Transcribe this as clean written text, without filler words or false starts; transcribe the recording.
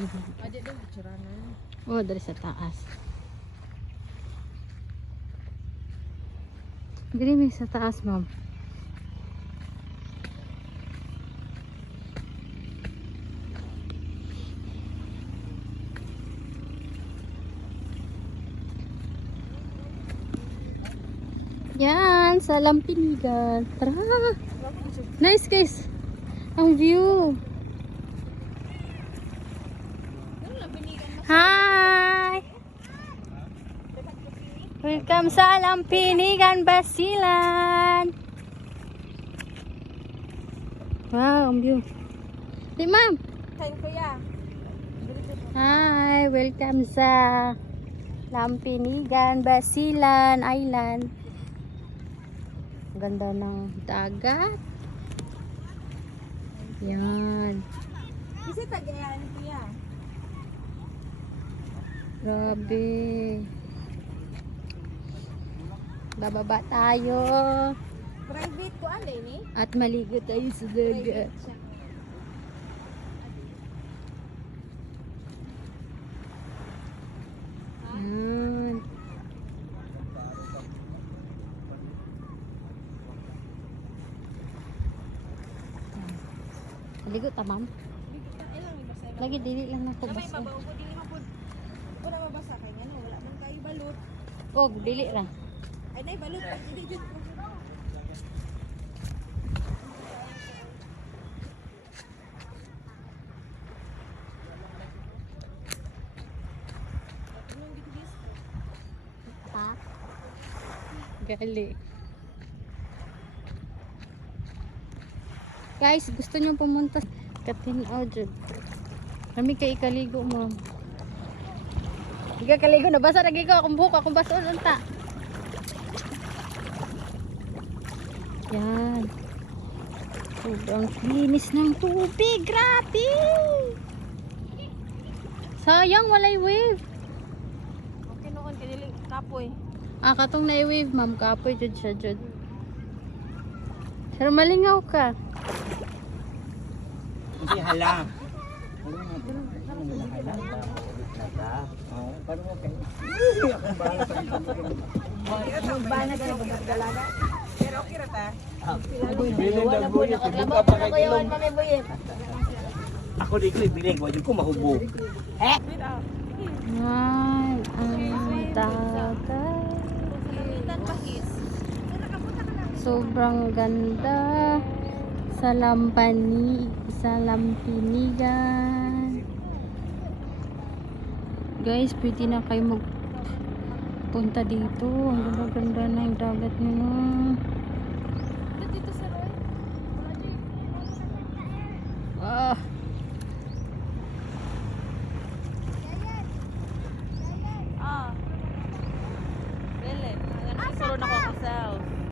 Ada daw bicaranan. Oh, dari sa taas. Dili may sa taas, ma'am. Yan, sa Lampinigan. Tara. Nice guys. Ang view. Hi. Welcome sa Lampinigan, Basilan. Wow, ang view. Di, ma'am. Kain kuya. Hi, welcome sa Lampinigan, Basilan Island. Ganda ng dagat. Yan. Kasi tagayan kuya. Grabe. Bababa tayo. Private ko ano ini? At maligo tayo sa dagat. Siya. Yan. Maligo ta, ma'am. Ilang ibasa. Lagi dili lang ako Kamay basa. mabaw ko dili mapud. Wala mabasa kay ngano wala man kayo balot. Oh, dili ra. Ay nay balot hindi jud. Ha? Gali. Guys, gusto niyo pumunta Katinaw jud. Kami kay ikaligo, ma'am. Iga kaligo na basa lagi ko akong buhok akong baso unta. Yan. Sobrang linis ng tubig, grabe. Sayang walay wave. Okay noon kay dili kapoy. Ah, katong na-wave, ma'am. Kapoy, jud siya, jud. Pero malingaw ka. Hindi halang. Bana kayo dalaga. Pero okay ra ta. Biling na buyo. Buka pa kay ilong. Ako di ko ibiling. Wajud ko mahubog. Ay, ang dagat. Sobrang ganda sa Lampinigan. Guys, pwede na kayo magpunta dito. Ang ganda-ganda na yung dagat nyo.